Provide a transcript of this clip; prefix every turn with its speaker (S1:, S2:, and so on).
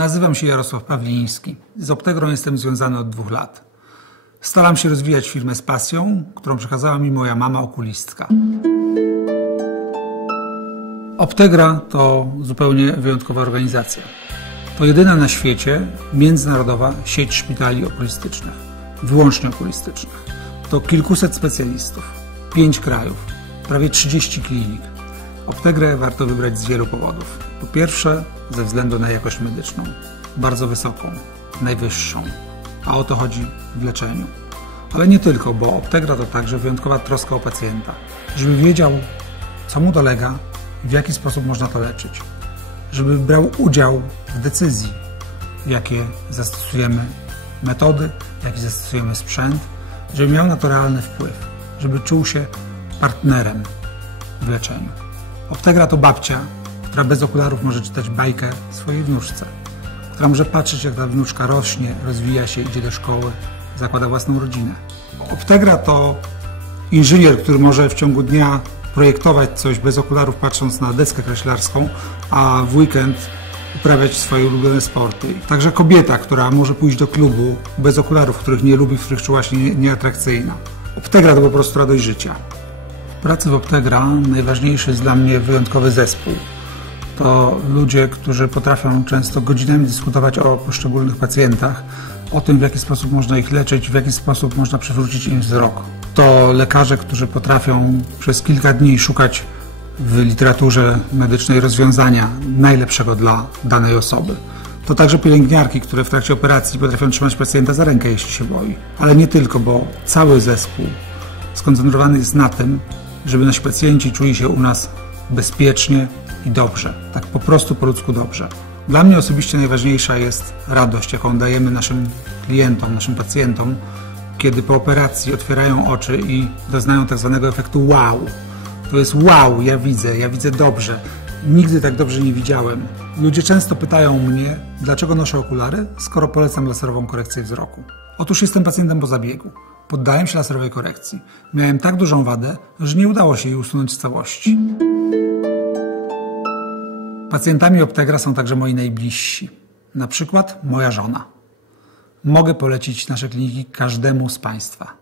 S1: Nazywam się Jarosław Pawliński. Z Optegrą jestem związany od dwóch lat. Staram się rozwijać firmę z pasją, którą przekazała mi moja mama okulistka. Optegra to zupełnie wyjątkowa organizacja. To jedyna na świecie międzynarodowa sieć szpitali okulistycznych, wyłącznie okulistycznych. To kilkuset specjalistów, pięć krajów, prawie 30 klinik. Optegrę warto wybrać z wielu powodów. Po pierwsze, ze względu na jakość medyczną, bardzo wysoką, najwyższą, a o to chodzi w leczeniu. Ale nie tylko, bo Optegra to także wyjątkowa troska o pacjenta, żeby wiedział, co mu dolega i w jaki sposób można to leczyć, żeby brał udział w decyzji, jakie zastosujemy metody, jaki zastosujemy sprzęt, żeby miał na to realny wpływ, żeby czuł się partnerem w leczeniu. Optegra to babcia, która bez okularów może czytać bajkę swojej wnuczce, która może patrzeć, jak ta wnuczka rośnie, rozwija się, idzie do szkoły, zakłada własną rodzinę. Optegra to inżynier, który może w ciągu dnia projektować coś bez okularów, patrząc na deskę kreślarską, a w weekend uprawiać swoje ulubione sporty. Także kobieta, która może pójść do klubu bez okularów, których nie lubi, w których czuła się nieatrakcyjna. Optegra to po prostu radość życia. Pracy w Optegra najważniejszy jest dla mnie wyjątkowy zespół. To ludzie, którzy potrafią często godzinami dyskutować o poszczególnych pacjentach, o tym, w jaki sposób można ich leczyć, w jaki sposób można przywrócić im wzrok. To lekarze, którzy potrafią przez kilka dni szukać w literaturze medycznej rozwiązania najlepszego dla danej osoby. To także pielęgniarki, które w trakcie operacji potrafią trzymać pacjenta za rękę, jeśli się boi. Ale nie tylko, bo cały zespół skoncentrowany jest na tym, żeby nasi pacjenci czuli się u nas bezpiecznie i dobrze. Tak po prostu po ludzku dobrze. Dla mnie osobiście najważniejsza jest radość, jaką dajemy naszym klientom, naszym pacjentom, kiedy po operacji otwierają oczy i doznają tak zwanego efektu wow. To jest wow, ja widzę, ja widzę dobrze. Nigdy tak dobrze nie widziałem. Ludzie często pytają mnie, dlaczego noszę okulary, skoro polecam laserową korekcję wzroku. Otóż jestem pacjentem po zabiegu. Poddałem się laserowej korekcji. Miałem tak dużą wadę, że nie udało się jej usunąć w całości. Pacjentami Optegra są także moi najbliżsi, na przykład moja żona. Mogę polecić nasze kliniki każdemu z Państwa.